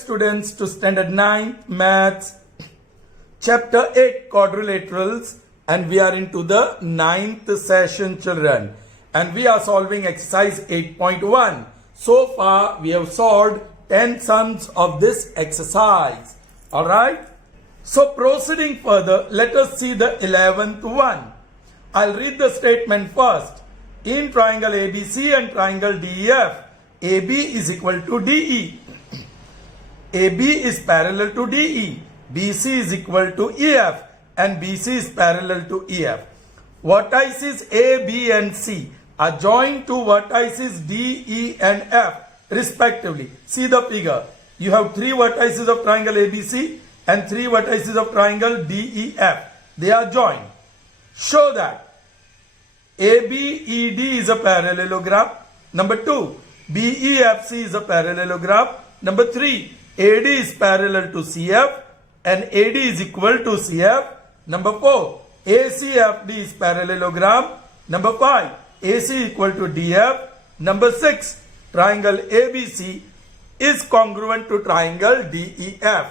students to standard 9th maths chapter 8 quadrilaterals, and we are into the 9th session, children, and we are solving exercise 8.1. So far we have solved 10 sums of this exercise. All right, so proceeding further, let us see the 11th one. I'll read the statement first. In triangle ABC and triangle DEF, AB is equal to DE. AB is parallel to DE. BC is equal to EF and BC is parallel to EF. Vertices A, B and C are joined to vertices D, E and F respectively. See the figure. You have three vertices of triangle ABC and three vertices of triangle DEF. They are joined. Show that ABED is a parallelogram. Number 2, BEFC is a parallelogram. Number 3, AD is parallel to CF and AD is equal to CF. Number 4, ACFD is parallelogram. Number 5, AC equal to DF. Number 6, triangle ABC is congruent to triangle DEF.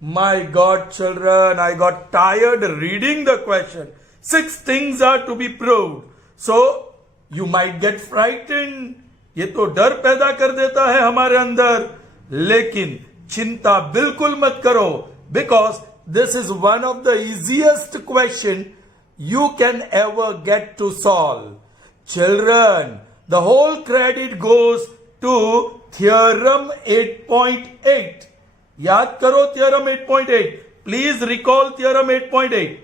My God, children, I got tired reading the question. 6 things are to be proved. So, you might get frightened. ये तो डर पैदा कर देता है हमारे अंदर, लेकिन चिंता बिल्कुल मत करो, because this is one of the easiest question you can ever get to solve. Children, the whole credit goes to theorem 8.8. याद करो theorem 8.8. Please recall theorem 8.8.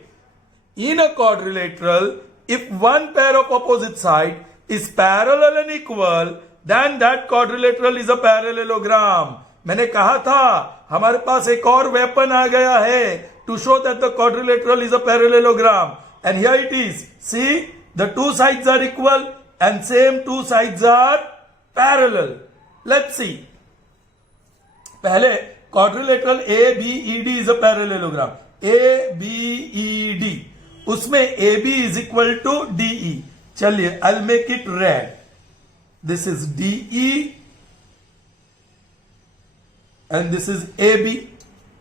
In a quadrilateral, if one pair of opposite side is parallel and equal, then that quadrilateral is a parallelogram. मैंने कहा था हमारे पास एक और weapon आ गया है to show that the quadrilateral is a parallelogram, and here it is. See, the two sides are equal and same two sides are parallel. Let's see. पहले quadrilateral ABED is a parallelogram. ABED, उसमें AB is equal to DE. चलिए, I'll make it red. This is DE and this is AB.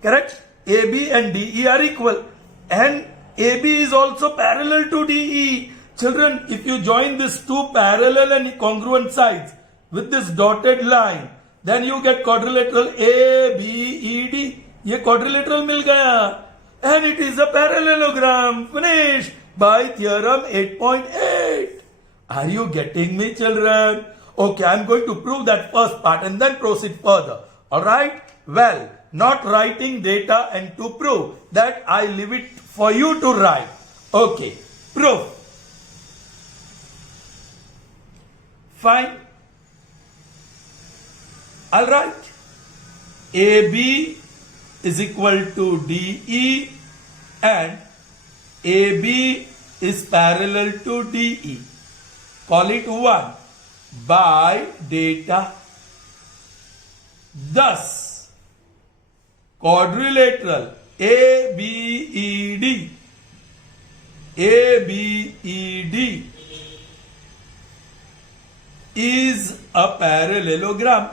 Correct? AB and DE are equal, and AB is also parallel to DE. Children, if you join these two parallel and congruent sides with this dotted line, then you get quadrilateral ABED. ये quadrilateral मिल गया, and it is a parallelogram. Finished by theorem 8.8. Are you getting me, children? Okay, I'm going to prove that first part and then proceed further. Alright? Well, not writing data and to prove that, I leave it for you to write. Okay, proof. Fine. Alright. AB is equal to DE and AB is parallel to DE. Call it 1 by data. Thus, quadrilateral ABED is a parallelogram.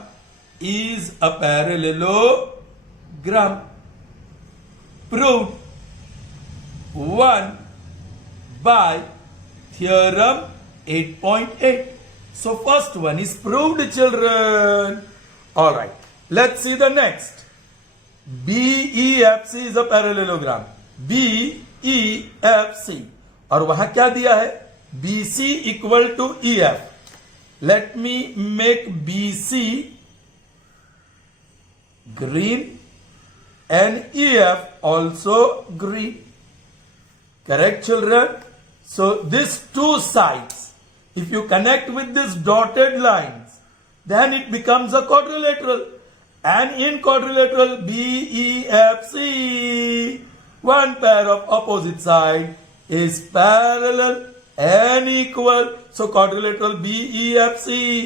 Proved 1 by theorem 8.8. So first one is proved, children. Alright, let's see the next. BEFC is a parallelogram. BEFC. और वहां क्या दिया है? BC equal to EF. Let me make BC green and EF also green. Correct, children? So these two sides, if you connect with these dotted lines, then it becomes a quadrilateral. And in quadrilateral BEFC, one pair of opposite side is parallel and equal. So quadrilateral BEFC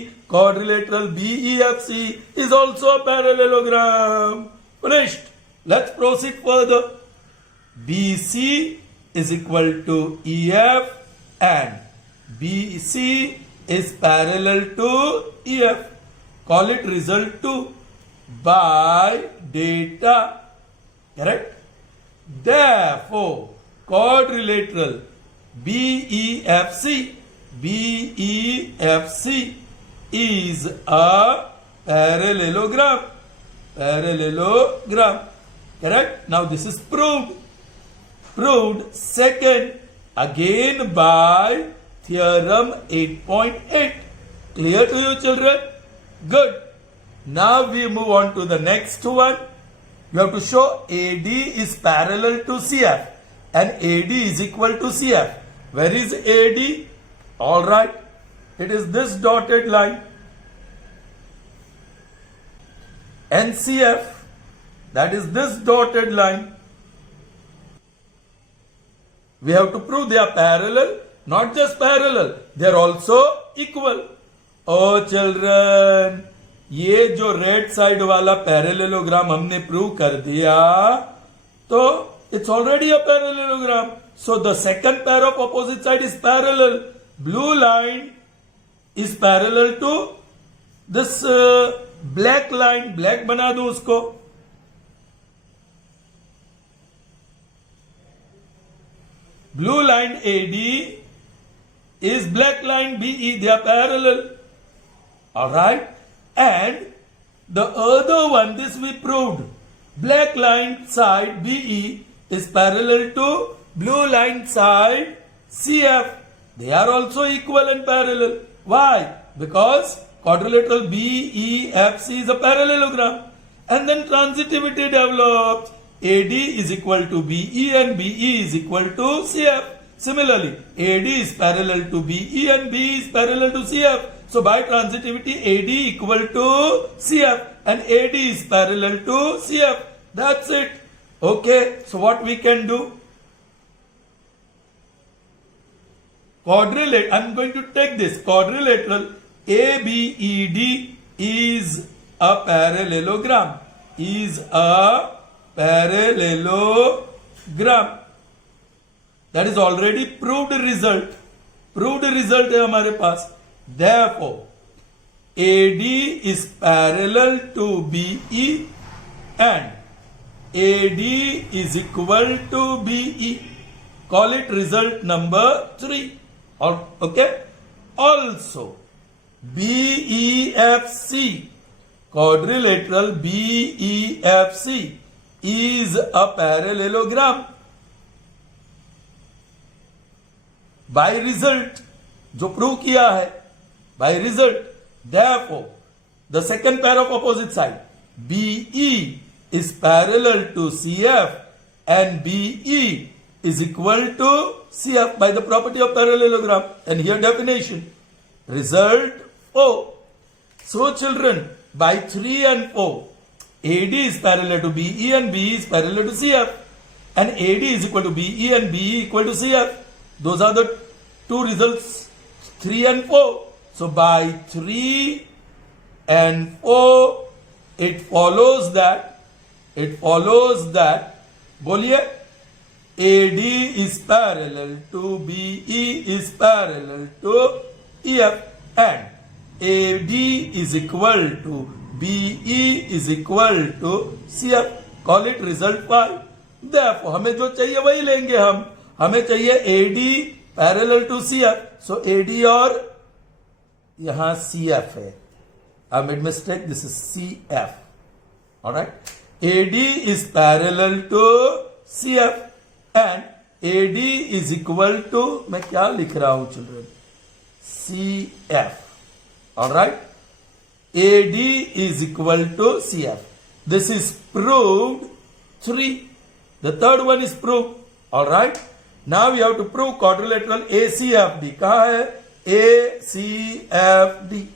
is also a parallelogram. Finished. Let's proceed further. BC is equal to EF and BC is parallel to EF. Call it result 2. by data. Correct? Therefore, quadrilateral BEFC is a parallelogram. Correct? Now this is proved. Second, again by theorem 8.8. Clear to you, children? Good. Now we move on to the next one. You have to show AD is parallel to CF and AD is equal to CF. Where is AD? All right. It is this dotted line. And CF, that is this dotted line. We have to prove they are parallel, not just parallel, they are also equal. Oh children, ये जो red side वाला parallelogram हमने prove कर दिया तो it's already a parallelogram. So the second pair of opposite side is parallel. Blue line is parallel to this black line. Black बना दो उसको. Blue line AD is black line BE. They are parallel. Alright. And the other one, this we proved. Black line side BE is parallel to blue line side CF. They are also equal and parallel. Why? Because quadrilateral BEFC is a parallelogram. And then transitivity develops. AD is equal to BE and BE is equal to CF. Similarly, AD is parallel to BE and BE is parallel to CF. So by transitivity, AD equal to CF and AD is parallel to CF. That's it. Okay, so what we can do? Quadrilateral, I'm going to take this. Quadrilateral ABED is a parallelogram. Is a parallelogram. That is already proved result. Proved result है हमारे पास. Therefore, AD is parallel to BE and AD is equal to BE. Call it result number 3. Okay. Also, BEFC, quadrilateral BEFC is a parallelogram. By result, जो prove किया है, by result, therefore, the second pair of opposite side, BE is parallel to CF and BE is equal to CF by the property of parallelogram. And here definition, result 4. So children, by 3 and 4, AD is parallel to BE and BE is parallel to CF and AD is equal to BE and BE equal to CF. Those are the two results, 3 and 4. So by 3 and 4, it follows that, बोलिए, AD is parallel to BE is parallel to EF and AD is equal to BE is equal to CF. Call it result 5. Therefore, हमें जो चाहिए वही लेंगे हम. हमें चाहिए AD parallel to CF. So AD और यहाँ CF है. I made mistake. This is CF. Alright. AD is parallel to CF and AD is equal to, मैं क्या लिख रहा हूँ children? CF. Alright. AD is equal to CF. This is proved 3. The third one is proved. Alright. Now we have to prove quadrilateral ACFD. कहाँ है? ACFD.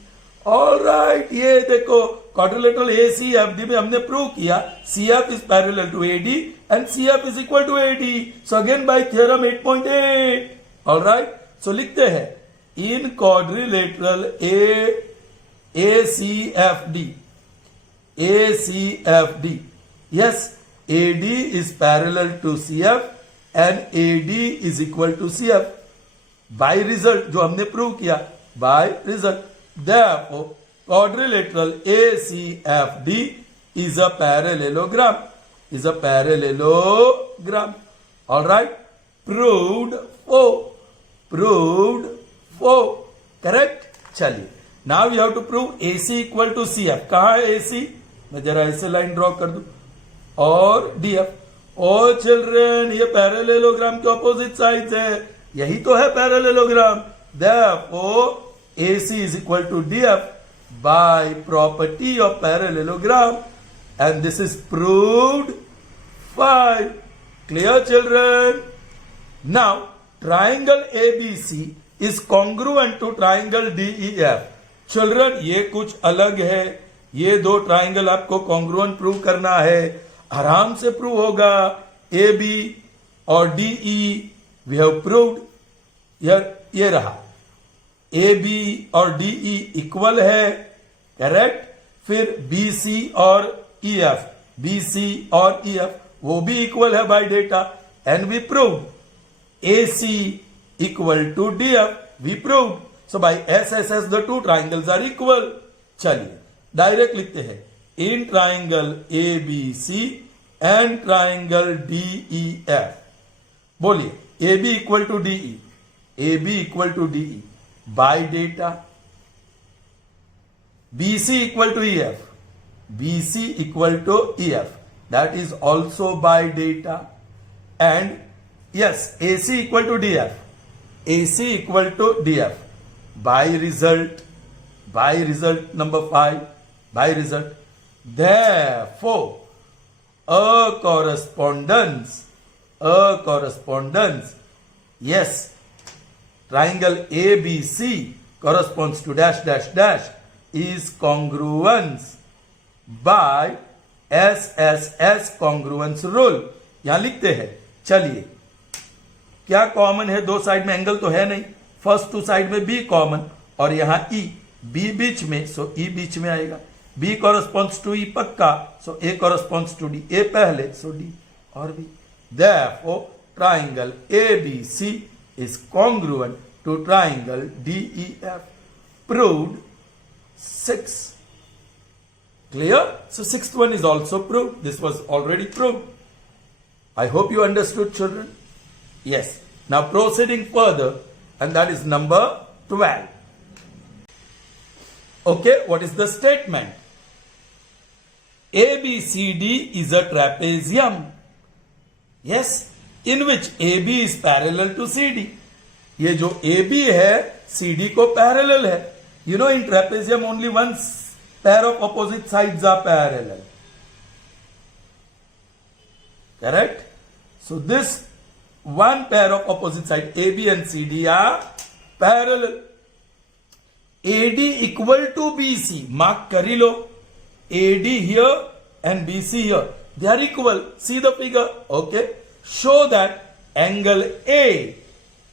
Alright. ये देखो quadrilateral ACFD में हमने prove किया CF is parallel to AD and CF is equal to AD. So again by theorem 8.8. Alright. So लिखते हैं in quadrilateral ACFD. Yes, AD is parallel to CF and AD is equal to CF. By result, जो हमने prove किया, by result. Therefore, quadrilateral ACFD is a parallelogram. Is a parallelogram. All right. Proved 4. Proved 4. Correct? चलिए. Now we have to prove AC equal to CF. कहाँ है AC? मैं जरा ऐसे line draw कर दूं. और DF. ओ चिल्ड्रन, ये पैरेललोग्राम के ऑपोजिट साइड्स है. यही तो है parallelogram. Therefore, AC is equal to DF by property of parallelogram, and this is proved 5. Clear, children? Now, triangle ABC is congruent to triangle DEF. Children, ये कुछ अलग है. ये दो ट्राइंगल आपको कॉन्ग्रुएंट प्रूव करना है. आराम से प्रूव होगा. AB और DE we have proved. ये रहा. AB और DE इक्वल है. करेक्ट. फिर BC और EF, BC और EF वो भी इक्वल है by data. And we proved AC equal to DF. We proved. So by SSS the two triangles are equal. चलिए डायरेक्ट लिखते हैं. In triangle ABC and triangle DEF. बोलिए. AB equal to DE. AB equal to DE by data. BC equal to EF. BC equal to EF. That is also by data. And yes, AC equal to DF. AC equal to DF. By result. By result number 5. By result. Therefore, a correspondence. A correspondence. Yes. Triangle ABC corresponds to dash dash dash is congruence by SSS congruence rule. यहां लिखते हैं. चलिए क्या common है? दो side में angle तो है नहीं. फर्स्ट टू साइड में B कॉमन और यहां E. B बीच में, सो E बीच में आएगा. B corresponds to E पक्का, सो A corresponds to D. A पहले, सो D और B. Therefore, triangle ABC is congruent to triangle DEF. Proved 6. Clear? So sixth one is also proved. This was already proved. I hope you understood, children. Yes. Now proceeding further, and that is number 12. Okay, what is the statement? ABCD is a trapezium. Yes, in which AB is parallel to CD. ये जो AB है CD को parallel है. You know, in trapezium only one pair of opposite sides are parallel. Correct? So this one pair of opposite side AB and CD are parallel. AD equal to BC. Mark kari lo. AD here and BC here. They are equal. See the figure. Okay. Show that angle A,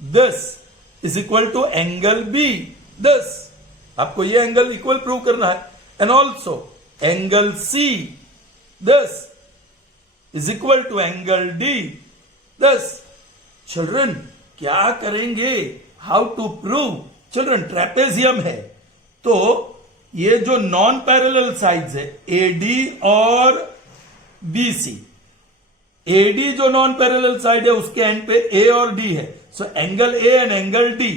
this, is equal to angle B, this. आपको ये angle equal prove करना है. And also angle C, this, is equal to angle D, this. Children क्या करेंगे? How to prove? Children trapezium है तो ये जो नॉन पैरेलल साइड्स है AD और BC. AD जो नॉन पैरेलल साइड है उसके एंड पे A और D है. So angle A and angle D,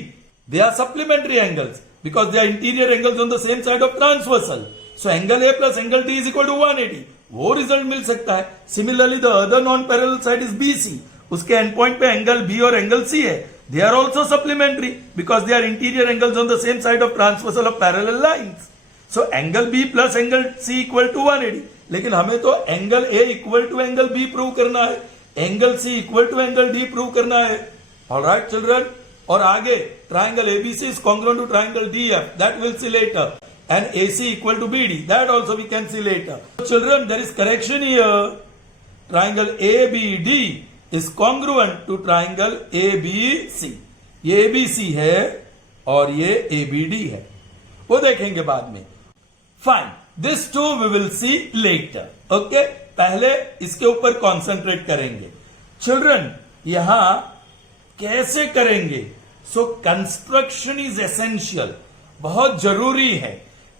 they are supplementary angles because they are interior angles on the same side of transversal. So angle A plus angle D is equal to 180. वो result मिल सकता है. Similarly, the other non-parallel side is BC. उसके and point पे angle B और angle C है. They are also supplementary because they are interior angles on the same side of transversal of parallel lines. So angle B plus angle C equal to 180. लेकिन हमें तो angle A equal to angle B prove करना है. Angle C equal to angle D prove करना है. Alright children. और आगे triangle ABC is congruent to triangle DF. That we'll see later. And AC equal to BD. That also we can see later. Children, there is correction here. Triangle ABD is congruent to triangle ABC. ये ABC है और ये ABD है. वो देखेंगे बाद में. Fine. This too we will see later. Okay? पहले इसके ऊपर कॉन्सेंट्रेट करेंगे. Children, यहां कैसे करेंगे? So construction is essential. बहुत जरूरी है.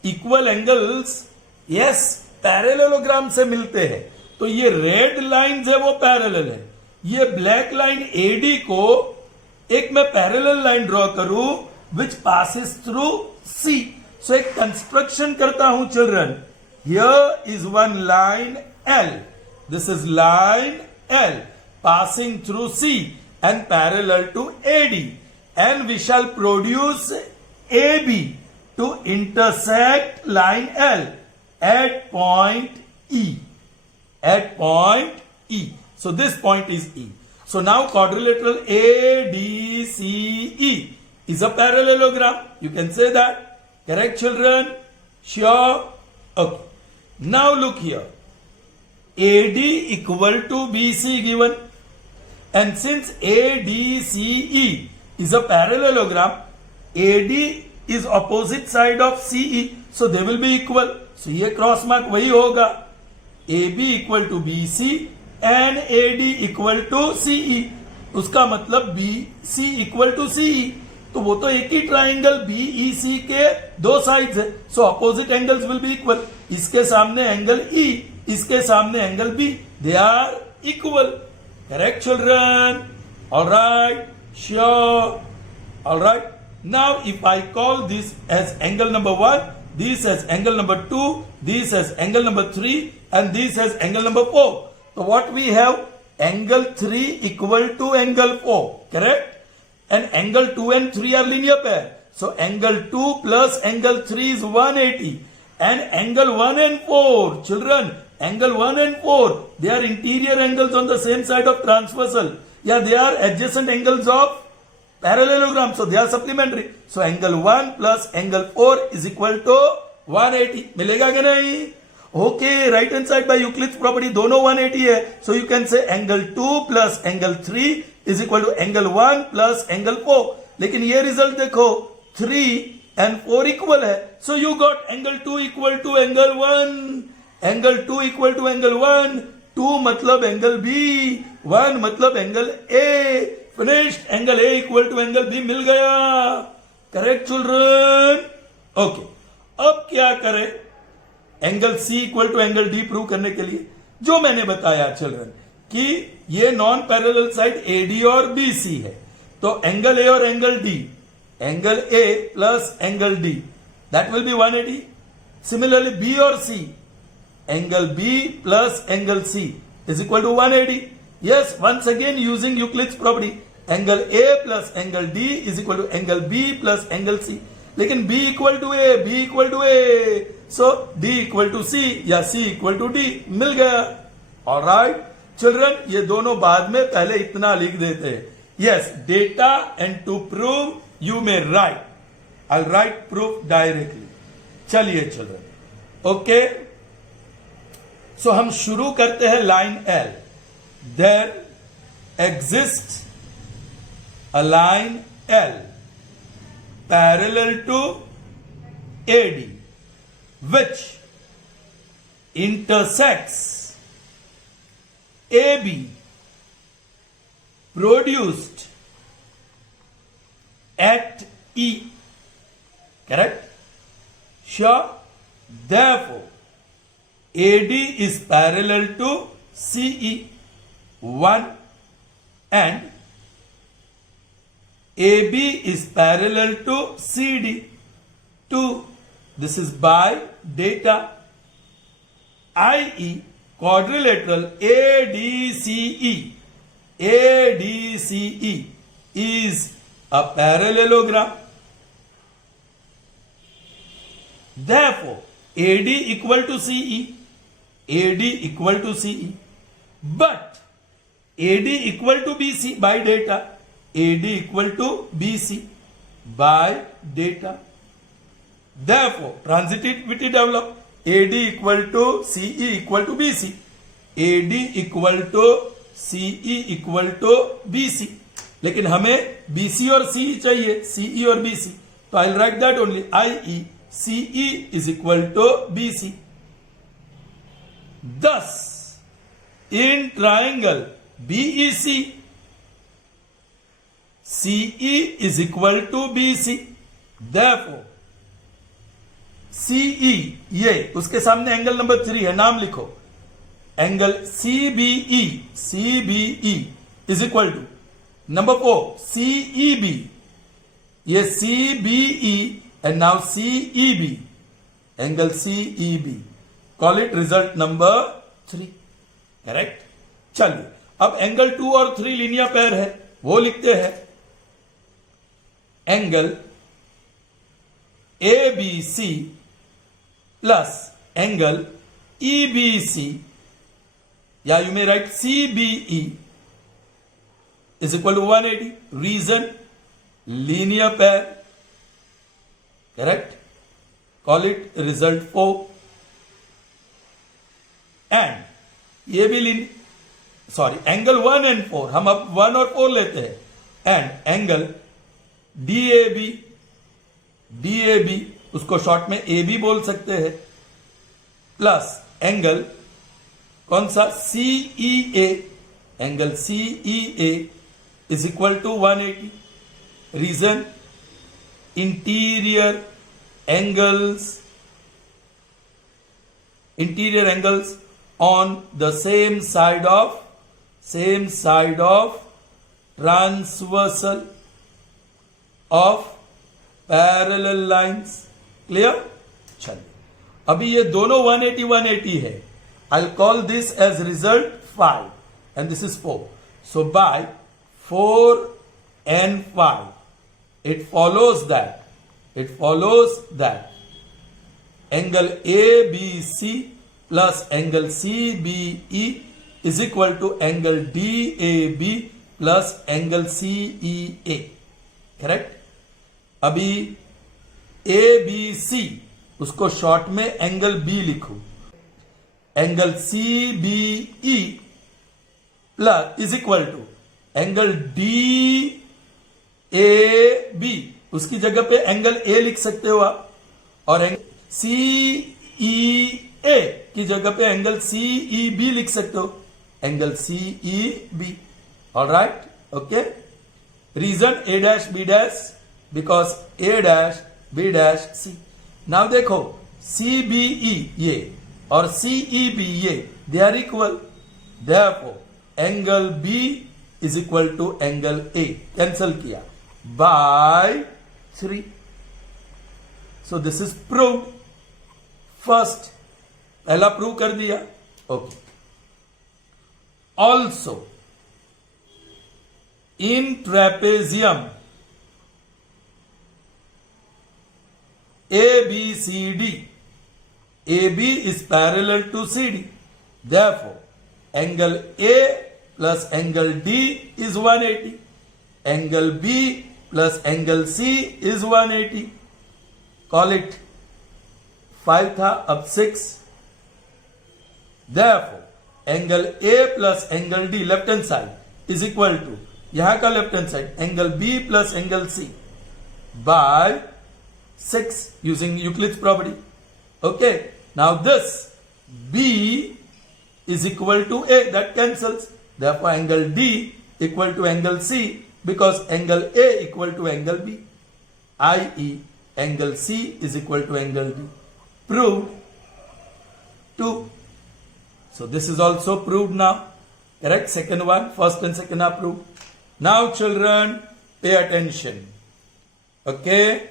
इक्वल एंगल्स, यस, पैरेललोग्राम से मिलते हैं। तो ये रेड लाइंस है वो पैरेलल है, ये ब्लैक लाइन एडी को एक मैं पैरेलल लाइन ड्रॉ करूं विच पासिस थ्रू सी। सो एक कंस्ट्रक्शन करता हूं children, here is one line L, this is line L passing through C and parallel to AD, and we shall produce AB to intersect line L at point E. At point E. So this point is E. So now quadrilateral ADCE is a parallelogram. You can say that. Correct, children? Sure? Okay. Now look here. AD equal to BC given. And since ADCE is a parallelogram, AD is opposite side of CE, so they will be equal. So ये cross mark वही होगा, AB equal to BC and AD equal to CE. उसका मतलब BC equal to CE. तो वो तो एक ही triangle BEC के दो साइड्स है, so opposite angles will be equal. इसके सामने एंगल E, इसके सामने angle B, they are equal. Correct, children? All right, sure. All right. Now, if I call this as angle number 1, this as angle number 2, this as angle number 3, and this as angle number 4. So, what we have? Angle 3 equal to angle 4. Correct? And angle 2 and 3 are linear pair. So, angle 2 plus angle 3 is 180. And angle 1 and 4, children, angle 1 and 4, they are interior angles on the same side of transversal. Yeah, they are adjacent angles of parallelogram, so they are supplementary. So angle 1 plus angle 4 is equal to 180. मिलेगा क्या नहीं? Okay, right hand side by Euclid's property दोनों 180 है. So you can say angle 2 plus angle 3 is equal to angle 1 plus angle 4. लेकिन ये result देखो, 3 and 4 equal है. So you got angle 2 equal to angle 1. Angle 2 equal to angle 1, 2 मतलब angle B, 1 मतलब angle A. Finished. Angle A equal to angle B मिल गया. Correct children? Okay. अब क्या करें? Angle C equal to angle D prove करने के लिए जो मैंने बताया चिल्ड्रन कि ये नॉन पैरेलल साइड AD और BC है, तो एंगल A और angle D, angle A plus angle D, that will B 180. Similarly B और C, angle B plus angle C is equal to 180. Yes, once again using Euclid's property, angle A plus angle D is equal to angle B plus angle C. लेकिन B equal to A, B equal to A, so D equal to C या C equal to D मिल गया. Alright, children, ये दोनों बाद में, पहले इतना लिख देते हैं. Yes, data and to prove you may write. I'll write proof directly. चलिए children. Okay. So हम शुरू करते हैं line L. There exists a line L parallel to AD which intersects AB produced at E. Correct? Sure. Therefore, AD is parallel to CE 1 and AB is parallel to CD 2. This is by data, i.e. quadrilateral ADCE. ADCE is a parallelogram. Therefore, AD equal to CE. AD equal to CE. But AD equal to BC by data. AD equal to BC by data. Therefore, transitivity develop. AD equal to CE equal to BC. AD equal to CE equal to BC. लेकिन हमें BC और CE चाहिए, CE और BC. तो I'll write that only, i.e. CE is equal to BC. Thus, in triangle BEC, CE is equal to BC. Therefore, CE ये उसके सामने angle number 3 है, नाम लिखो, angle CBE is equal to number 4 CEB, ये CBE and now CEB, angle CEB, call it result number 3, correct. चलिए अब angle 2 और 3 लीनियर पेयर है, वो लिखते हैं, angle ABC plus angle EBC, या you may write CBE is equal to 180, reason linear pair, correct, call it result 4, and ये भी एंगल 1 एंड 4, हम अब 1 और 4 लेते हैं, एंड एंगल DAB उसको शॉर्ट में AB बोल सकते हैं, प्लस एंगल कौन सा CEA, angle CEA is equal to 180, reason interior angles on the same side of transversal of parallel lines, clear। चलिए अभी ये दोनों 180 है, I'll call this as result 5 and this is 4, so by 4 and 5 it follows that angle ABC plus angle CBE is equal to angle DAB plus angle CEA, correct। अभी ABC उसको short में angle B लिखो, angle CBE plus is equal to angle DAB, उसकी जगह पे angle A लिख सकते हो आप, और CEA की जगह पे एंगल CEB लिख सकते हो, angle CEB, alright, okay. Reason A dash B dash, because A dash B dash C। Now देखो CBE ये और CEB ये, they are equal, therefore angle B is equal to angle A, cancel किया by 3, so this is proved, first पहला prove कर दिया, okay. Also in trapezium ABCD, AB is parallel to CD, therefore angle A plus angle D is 180, angle B plus angle C is 180, call it 5 था, अब 6, therefore angle A plus angle D left hand side is equal to यहां का left hand side angle B plus angle C by 6 using Euclid's property, okay। Now this B is equal to A, that cancels, therefore angle D equal to angle C because angle A equal to angle B, i.e. angle C is equal to angle D, proved 2, so this is also proved now, correct। Second one, first and second are proved. Now children pay attention, okay।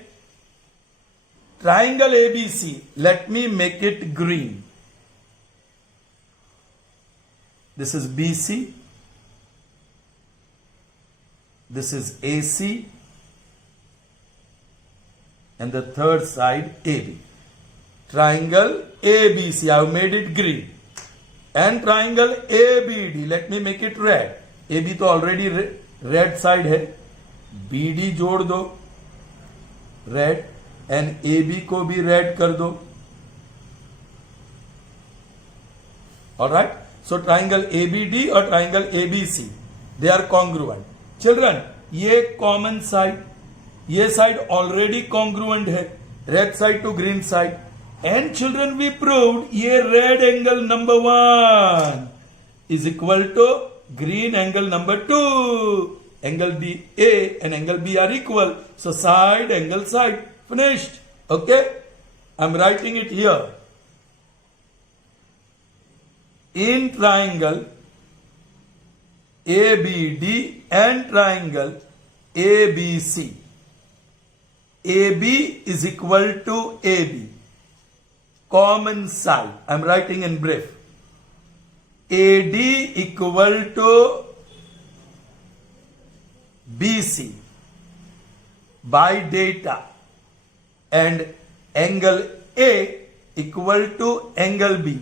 Triangle ABC, let me make it green, this is BC, this is AC, and the third side AB. Triangle ABC, I have made it green, and triangle ABD, let me make it red, AB तो already red side है, BD जोड़ दो red, and AB को भी red कर दो, alright. So triangle ABD और triangle ABC they are congruent. Children ये कॉमन साइड, ये साइड ऑलरेडी कॉन्ग्रुएंट है, red side to green side, and children we proved ये red angle number 1 is equal to green angle number 2, angle A and angle B are equal, so side angle side, finished, okay। I'm writing it here. In triangle ABD and triangle ABC, AB is equal to AB. Common side, I'm writing in brief. AD equal to BC by data, and angle A equal to angle B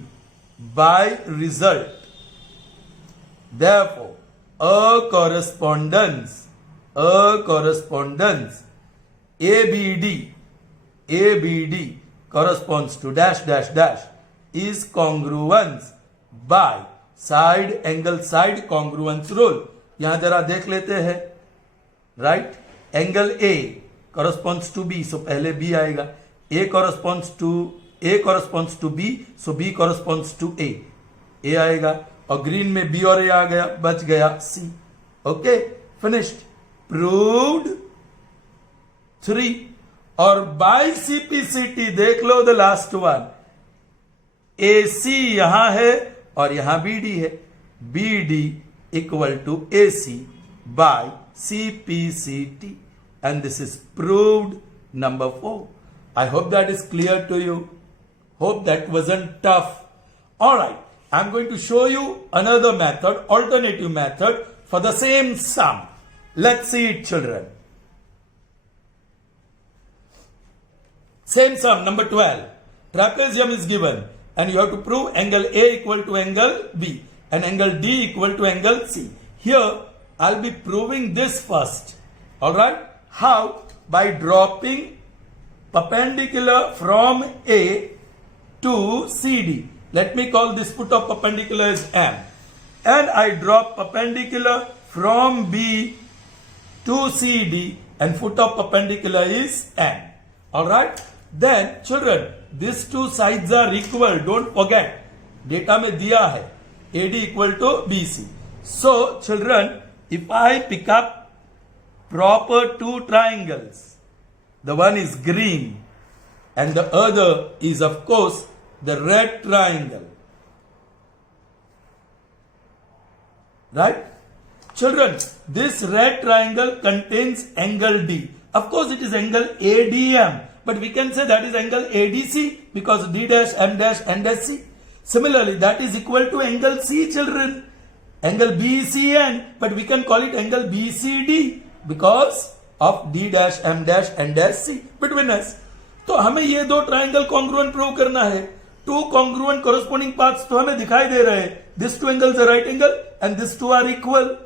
by result. Therefore, a correspondence ABD corresponds to dash dash dash is congruence by side angle side congruence rule. यहां जरा देख लेते हैं, right. Angle A corresponds to B, सो पहले B आएगा. A corresponds to B, so B corresponds to A. A आएगा और green में B और A आ गया, बच गया C. Okay, finished. प्रूव्ड 3. और बाय CPCT देख लो द लास्ट वन. AC यहां है और यहां BD है. BD equal to AC by CPCT, and this is proved. Number 4. I hope that is clear to you. Hope that wasn't tough. Alright, I'm going to show you another method, alternative method for the same sum. Let's see it, children. Same sum, number 12. Trapezium is given and you have to prove angle A equal to angle B and angle D equal to angle C. Here, I'll be proving this first. Alright? How? By dropping perpendicular from A to CD. Let me call this foot of perpendicular as M. And I drop perpendicular from B to CD and foot of perpendicular is N. Alright? Then children, these two sides are equal. Don't forget. Data में दिया है. AD equal to BC. So children, if I pick up proper two triangles, the one is green and the other is of course the red triangle. Right? Children, this red triangle contains angle D. Of course it is angle ADM, but we can say that is angle ADC because D dash, M dash, N dash C. Similarly, that is equal to angle C, children. Angle BCN, but we can call it angle BCD because of D dash, M dash, N dash C between us. तो हमें ये दो triangle congruent prove करना है. Two congruent corresponding paths तो हमें दिखाई दे रहे हैं. This two angles are right angle and this two are equal,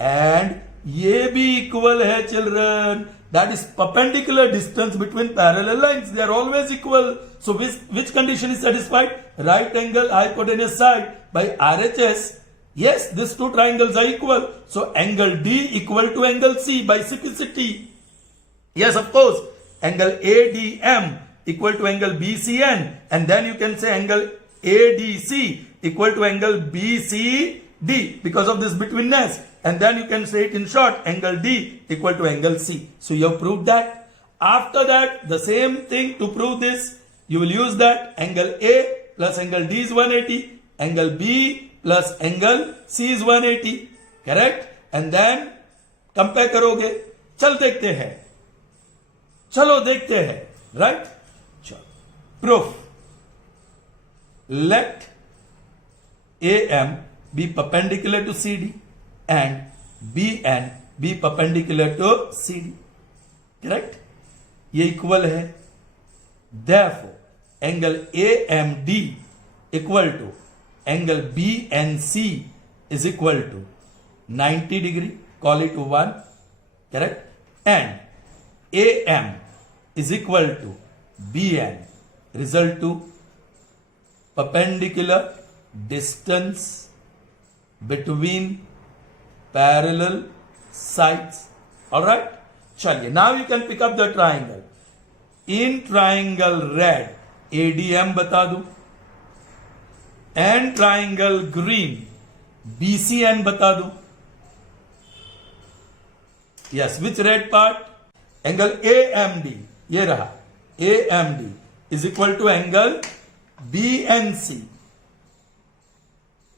and ये भी इक्वल है children. That is perpendicular distance between parallel lines. They are always equal. So which condition is satisfied? Right angle hypotenuse side by RHS. Yes, these two triangles are equal. So angle D equal to angle C by CPCT. Yes, of course. Angle ADM equal to angle BCN. And then you can say angle ADC equal to angle BCD because of this betweenness. And then you can say it in short, angle D equal to angle C. So you have proved that. After that, the same thing to prove this, you will use that angle A plus angle D is 180, angle B plus angle C is 180. Correct? And then compare करोगे. चल देखते हैं. चलो देखते हैं. Right? चलो. Proof. Let AM be perpendicular to CD and BN be perpendicular to CD. Correct? ये equal है. Therefore, angle AMD equal to angle BNC is equal to 90 degree. Call it 1. Correct? And AM is equal to BN. Result to perpendicular distance between parallel sides. Alright? Chaliye. Now you can pick up the triangle. In triangle red, ADM बता दूं. And triangle green, BCN बता दूं. Yes, which red part? Angle AMD. ये रहा. AMD. is equal to angle BNC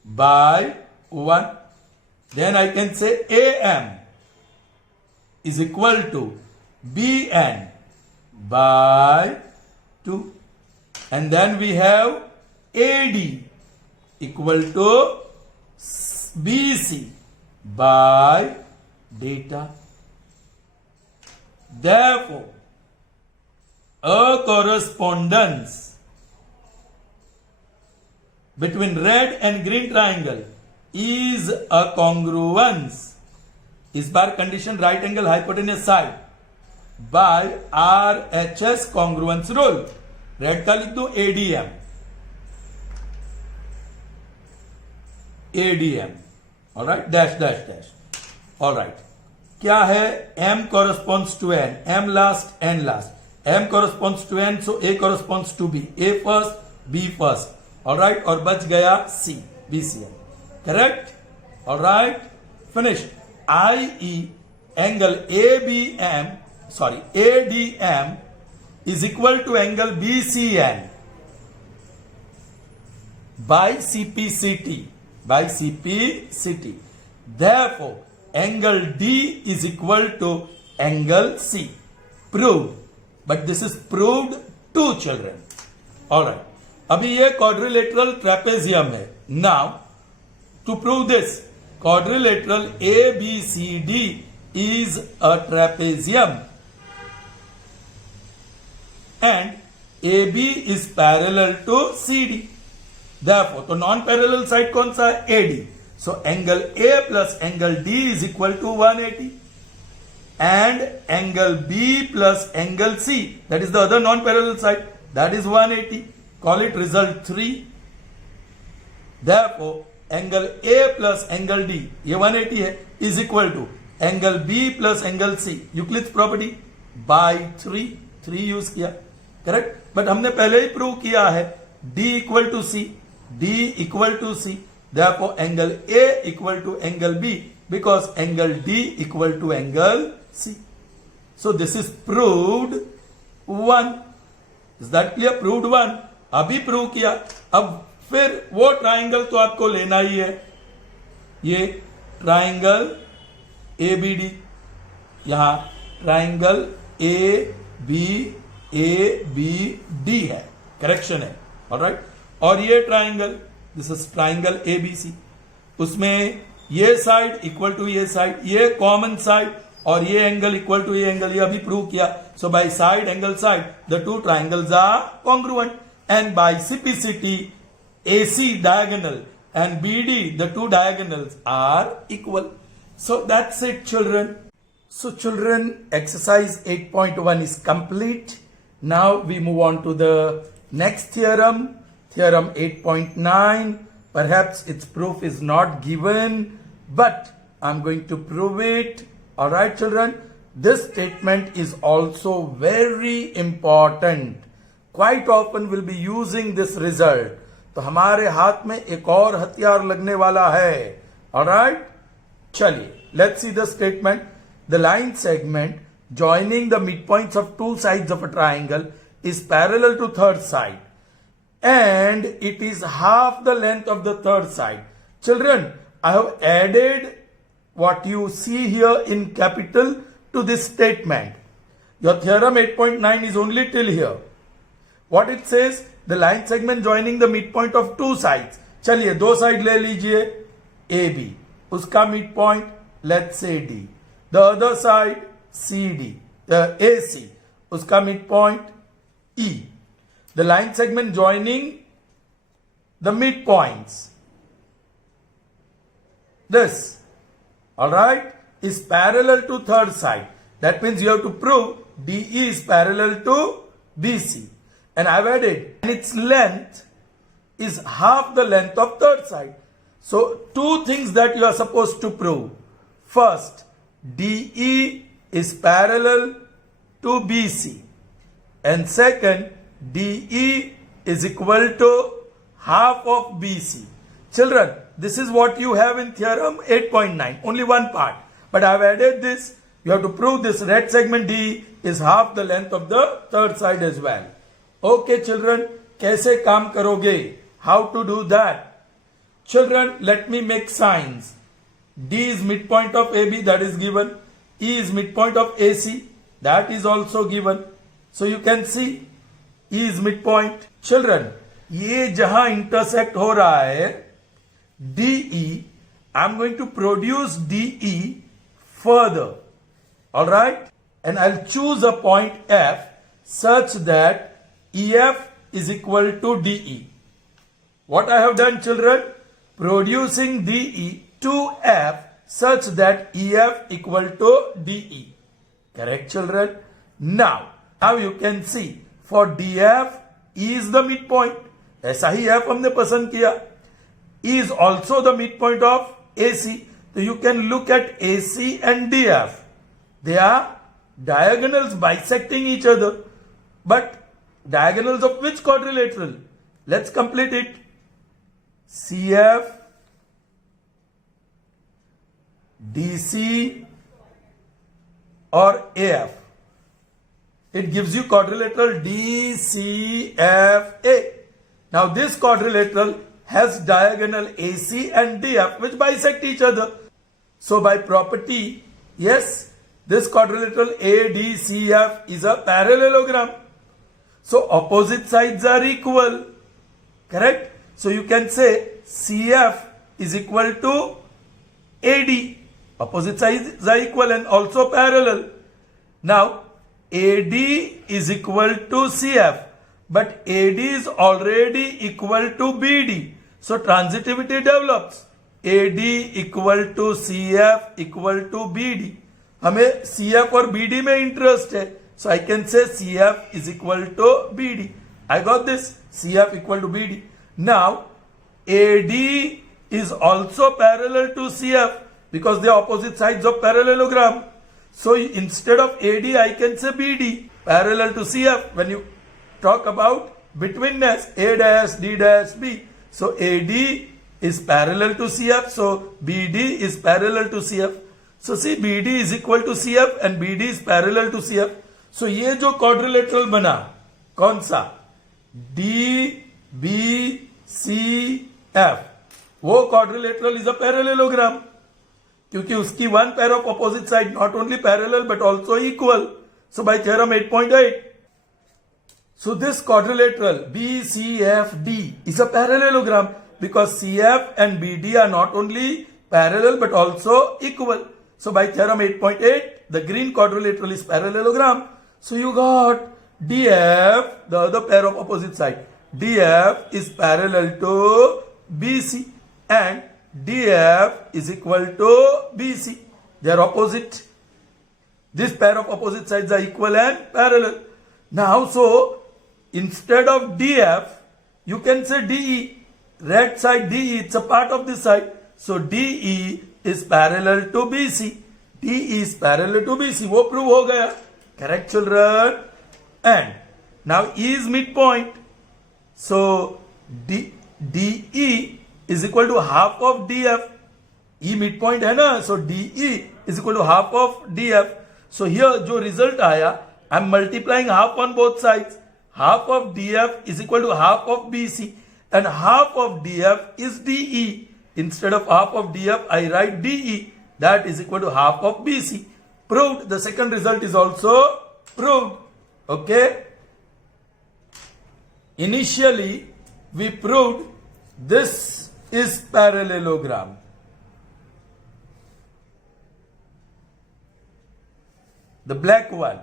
by 1. Then I can say AM is equal to BN by 2. And then we have AD equal to BC by data. Therefore, a correspondence between red and green triangle is a congruence. इस बार condition right angle hypotenuse side by RHS congruence rule. Red का लिख दो ADM. Alright, dash dash dash. Alright, क्या है? M corresponds to N, M last, N last. M corresponds to N, so A corresponds to B. A first, B first. Alright, और बच गया C, BCM. Correct? Alright, finish. IE angle ADM is equal to angle BCN by CPCT. Therefore, angle D is equal to angle C. Proved. But this is proved to children. Alright. अभी ये quadrilateral trapezium है. Now, to prove this, quadrilateral ABCD is a trapezium and AB is parallel to CD. Therefore, तो non-parallel side कौन सा है? AD. So, angle A plus angle D is equal to 180 and angle B plus angle C, that is the other non-parallel side, that is 180. Call it result 3. Therefore, angle A plus angle D, ये 180 है, is equal to angle B plus angle C, Euclid's property by 3 use किया. Correct? But हमने पहले ही prove किया है D equal to C, D equal to C. Therefore angle A equal to angle B because angle D equal to angle C. So this is proved 1. Is that clear? Proved 1. अभी prove किया. अब फिर वो triangle तो आपको लेना ही है, ये ट्राइंगल ABD. यहां ट्राइंगल ABD है, करेक्शन है. ऑलराइट, और ये triangle, this is triangle ABC. उसमें ये साइड इक्वल टू ये साइड, ये कॉमन साइड, और ये एंगल इक्वल टू ये एंगल. ये अभी प्रूव किया. So by side angle side the two triangles are congruent, and by CPCT AC diagonal and BD, the two diagonals are equal. So that's it, children. So children, exercise 8.1 is complete. Now we move on to the next theorem, theorem 8.9. Perhaps its proof is not given, but I'm going to prove it. Alright, children. This statement is also very important. Quite often we'll be using this result. तो हमारे हाथ में एक और हथियार लगने वाला है. ऑलराइट, चलिए, let's see the statement. The line segment joining the midpoints of two sides of a triangle is parallel to third side and it is half the length of the third side. Children, I have added what you see here in capital to this statement. Your theorem 8.9 is only till here. What it says, the line segment joining the midpoint of two sides. चलिए दो side ले लीजिए, AB, उसका midpoint let's say D. The other side CD, AC, उसका midpoint E. The line segment joining the midpoints, this, alright, is parallel to third side. That means you have to prove DE is parallel to BC. And I've added, and its length is half the length of third side. So, two things that you are supposed to prove. First, DE is parallel to BC. And second, DE is equal to half of BC. Children, this is what you have in theorem 8.9, only one part. But I've added this. You have to prove this red segment DE is half the length of the third side as well. Okay children, कैसे काम करोगे? How to do that? Children, let me make signs. D is midpoint of AB, that is given. E is midpoint of AC, that is also given. So you can see E is midpoint. Children, ये जहां intersect हो रहा है DE, I'm going to produce DE further. Alright? And I'll choose a point F such that EF is equal to DE. What I have done, children? Producing DE to F such that EF equal to DE. Correct, children? Now you can see for DF, E is the midpoint. ऐसा ही F हमने पसंद किया. E is also the midpoint of AC. So you can look at AC and DF. They are diagonals bisecting each other. But diagonals of which quadrilateral? Let's complete it. CF, DC or AF. It gives you quadrilateral DCFA. Now this quadrilateral has diagonal AC and DF which bisect each other. So by property, yes, this quadrilateral ADCF is a parallelogram. So opposite sides are equal. Correct? So you can say CF is equal to AD. Opposite sides are equal and also parallel. Now AD is equal to CF, but AD is already equal to BD. So transitivity develops. AD equal to CF equal to BD. हमें CF और BD में interest है. So I can say CF is equal to BD. I got this. CF equal to BD. Now AD is also parallel to CF because they are opposite sides of parallelogram. So instead of AD, I can say BD, parallel to CF. When you talk about betweenness, A dash, D dash, B. So AD is parallel to CF, so BD is parallel to CF. So see, BD is equal to CF and BD is parallel to CF. So ये जो quadrilateral बना, कौन सा? DBCF. वो quadrilateral is a parallelogram. क्योंकि उसकी one pair of opposite side not only parallel but also equal. So by theorem 8.8. So this quadrilateral BCFD is a parallelogram because CF and BD are not only parallel but also equal. So by theorem 8.8, the green quadrilateral is parallelogram. So you got DF, the other pair of opposite side. DF is parallel to BC and DF is equal to BC. They are opposite. This pair of opposite sides are equal and parallel. Now, so instead of DF, you can say DE. Red side DE, it's a part of this side. So DE is parallel to BC. DE is parallel to BC. वो prove हो गया. Correct, children? And now E is midpoint. So DE is equal to half of DF. E midpoint है ना, so DE is equal to half of DF. So here जो result आया, I'm multiplying half on both sides. Half of DF is equal to half of BC and half of DF is DE. Instead of half of DF, I write DE. That is equal to half of BC. Proved. The second result is also proved. Okay. Initially, we proved this is parallelogram. The black one.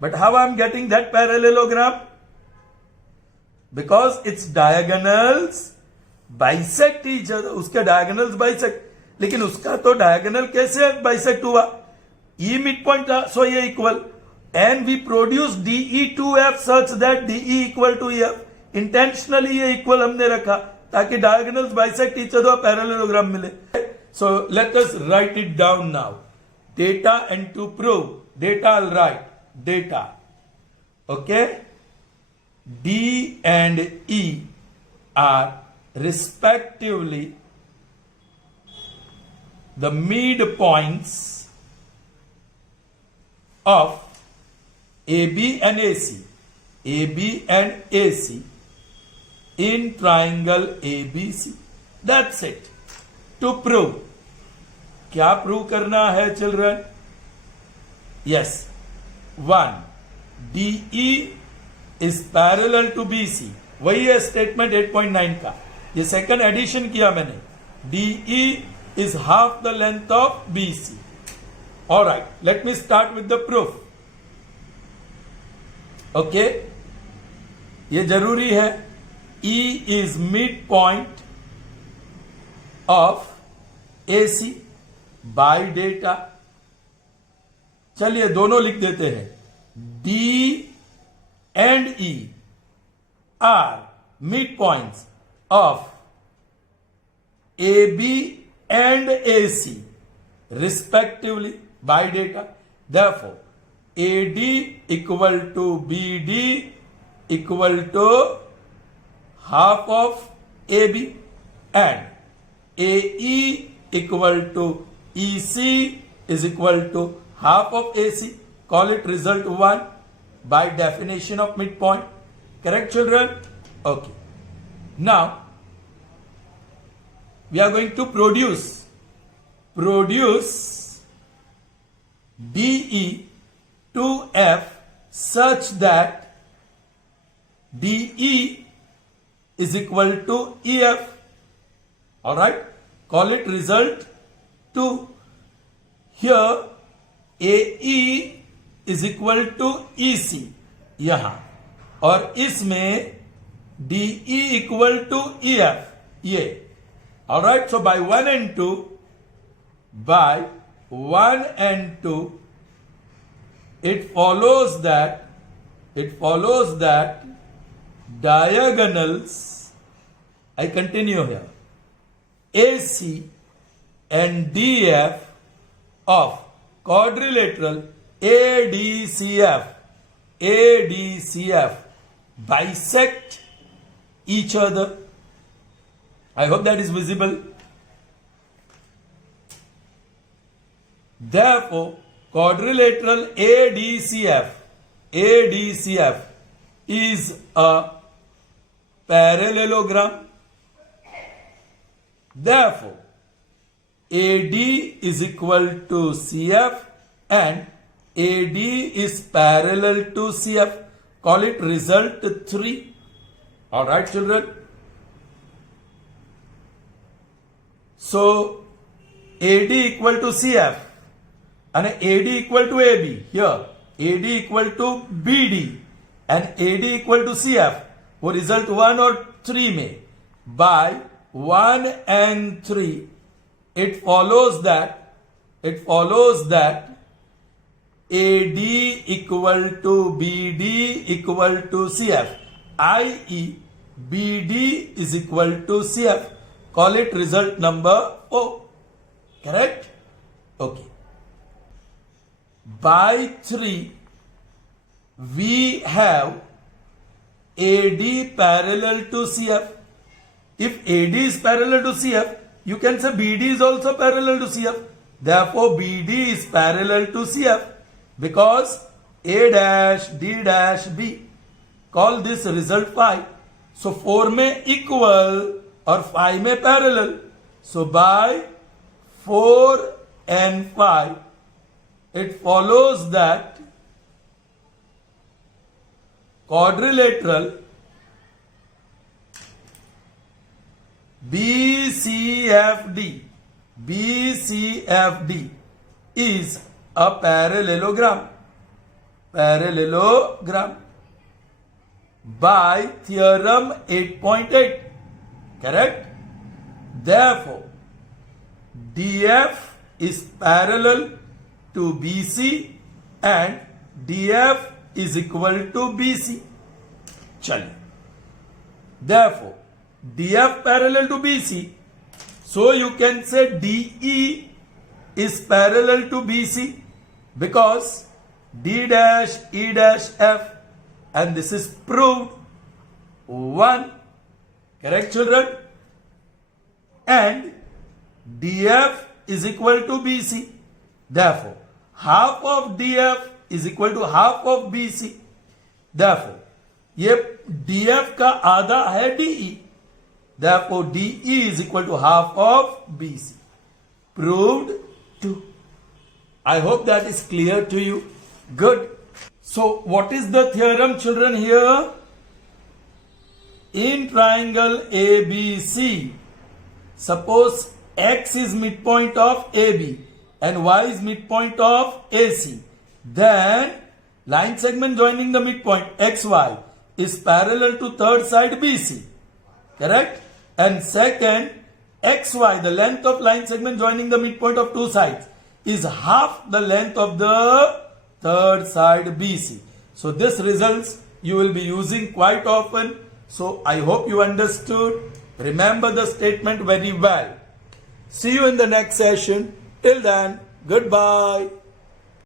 But how I am getting that parallelogram? Because its diagonals bisect each other. उसके diagonals bisect. लेकिन उसका तो diagonal कैसे bisect हुआ? E midpoint था, so ये equal. And we produce DE to F such that DE equal to EF. Intentionally ये equal हमने रखा ताकि diagonals bisect each other और parallelogram मिले. So let us write it down now. Data and to prove. Data I'll write. Data. Okay. D and E are respectively the midpoints of AB and AC, AB and AC in triangle ABC. That's it. To prove, क्या prove करना है children? Yes, 1 DE is parallel to BC. वही है statement 8.9 का. ये second edition किया मैंने. DE is half the length of BC. Alright, let me start with the proof. Okay, ये जरूरी है. E is midpoint of AC by data. चलिए दोनों लिख देते हैं. D and E are midpoints of AB and AC respectively by data. Therefore, AD equal to BD equal to half of AB and AE equal to EC is equal to half of AC. Call it result 1 by definition of midpoint. Correct, children? Okay. Now, we are going to produce DE to F such that DE is equal to EF. Alright, call it result 2. Here AE is equal to EC यहां, और इसमें DE equal to EF ये. Alright, so by 1 and 2, it follows that diagonals, I continue here, AC and DF of quadrilateral ADCF bisect each other. I hope that is visible. Therefore, quadrilateral ADCF is a parallelogram. Therefore, AD is equal to CF and AD is parallel to CF. Call it result 3. Alright, children. So, AD equal to CF and AD equal to AB. Here, AD equal to BD and AD equal to CF. वो result 1 और 3 में by 1 and 3, it follows that AD equal to BD equal to CF, i.e. BD is equal to CF. Call it result number O. Correct? Okay. By 3, we have AD parallel to CF. If AD is parallel to CF, you can say BD is also parallel to CF. Therefore, BD is parallel to CF because A dash D dash B. Call this result 5. So 4 में equal और 5 में parallel. So by 4 and 5, it follows that quadrilateral BCFD is a parallelogram by theorem 8.8. Correct? Therefore, DF is parallel to BC and DF is equal to BC. चलिए. Therefore, DF parallel to BC. So you can say DE is parallel to BC because D dash E dash F, and this is proved 1. Correct, children? And DF is equal to BC. Therefore, half of DF is equal to half of BC. Therefore, ये DF का आधा है DE. Therefore, DE is equal to half of BC. Proved 2. I hope that is clear to you. Good. So, what is the theorem, children, here? In triangle ABC, suppose X is midpoint of AB and Y is midpoint of AC. Then, line segment joining the midpoint XY is parallel to third side BC. Correct? And second, XY, the length of line segment joining the midpoint of two sides, is half the length of the third side BC. So this results you will be using quite often. So I hope you understood. Remember the statement very well. See you in the next session. Till then, goodbye.